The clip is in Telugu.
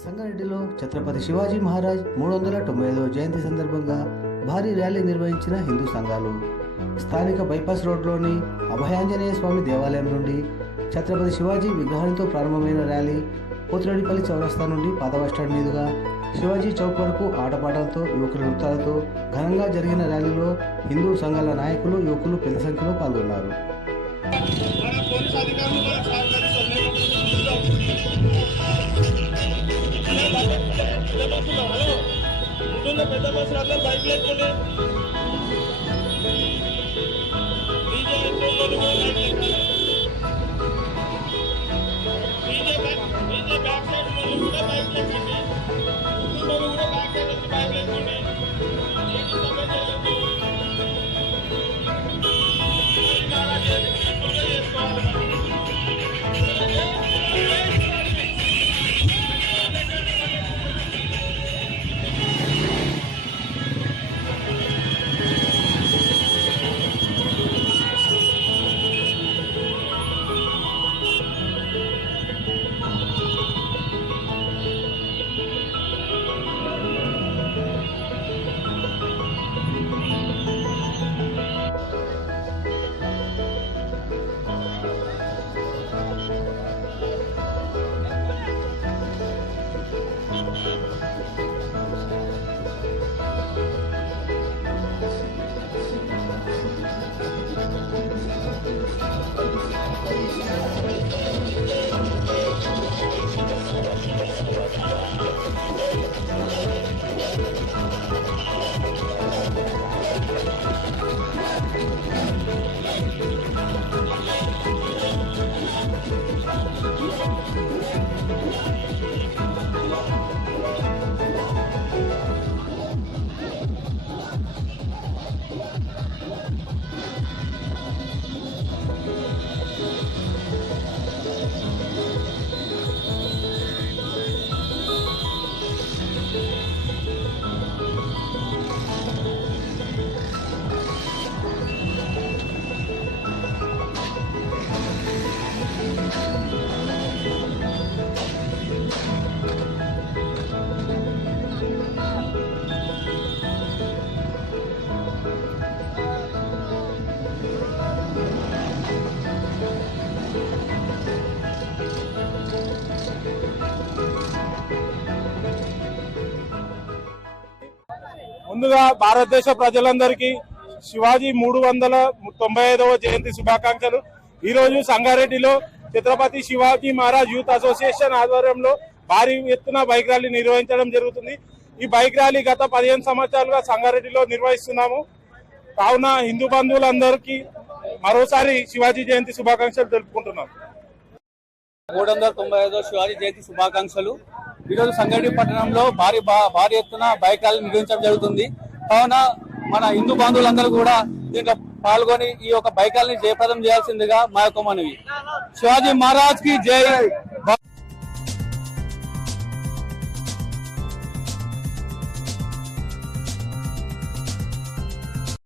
సంగారెడ్డిలో ఛత్రపతి శివాజీ మహారాజ్ 395వ జయంతి సందర్భంగా భారీ ర్యాలీ నిర్వహించిన హిందూ సంఘాలు. స్థానిక బైపాస్ రోడ్లోని అభయాంజనేయ స్వామి దేవాలయం నుండి ఛత్రపతి శివాజీ విగ్రహంతో ప్రారంభమైన ర్యాలీ పోతిరెడ్డిపల్లి చౌరస్తా నుండి పాత బస్టాండ్ మీదుగా శివాజీ చౌక్ వరకు ఆటపాటలతో, యువకుల నృత్యాలతో ఘనంగా జరిగిన ర్యాలీలో హిందూ సంఘాల నాయకులు, యువకులు పెద్ద సంఖ్యలో పాల్గొన్నారు. పెద్ద బస్సులు అందరూ బైక్ లేకుండా బ్యాక్ సైడ్ కూడా బైక్ లేకండి, కూడా బ్యాక్ సైడ్ వచ్చి బైక్ లేకండి. ముందుగా భారతదేశ ప్రజలందరికీ శివాజీ 395వ జయంతి శుభాకాంక్షలు. ఈ రోజు సంగారెడ్డిలో ఛత్రపతి శివాజీ మహారాజ్ యూత్ అసోసియేషన్ ఆధ్వర్యంలో భారీ ఎత్తున బైక్ ర్యాలీ నిర్వహించడం జరుగుతుంది. ఈ బైక్ ర్యాలీ గత 15 సంవత్సరాలుగా సంగారెడ్డిలో నిర్వహిస్తున్నాము. కావున హిందూ బంధువులందరికీ మరోసారి శివాజీ జయంతి శుభాకాంక్షలు తెలుపుకుంటున్నాం. 395వ శివాజీ జయంతి శుభాకాంక్షలు. ఈరోజు సంగారెడ్డి పట్టణంలో భారీ ఎత్తున బైక్ ర్యాలీ నిర్వహించడం జరుగుతుంది. కావున మన హిందూ బంధువులందరూ కూడా దీంట్లో పాల్గొని ఈ యొక్క బైక్ ర్యాలీని జయప్రదం చేయాల్సిందిగా మా యొక్క మనవి. శివాజీ మహారాజ్ కి జై.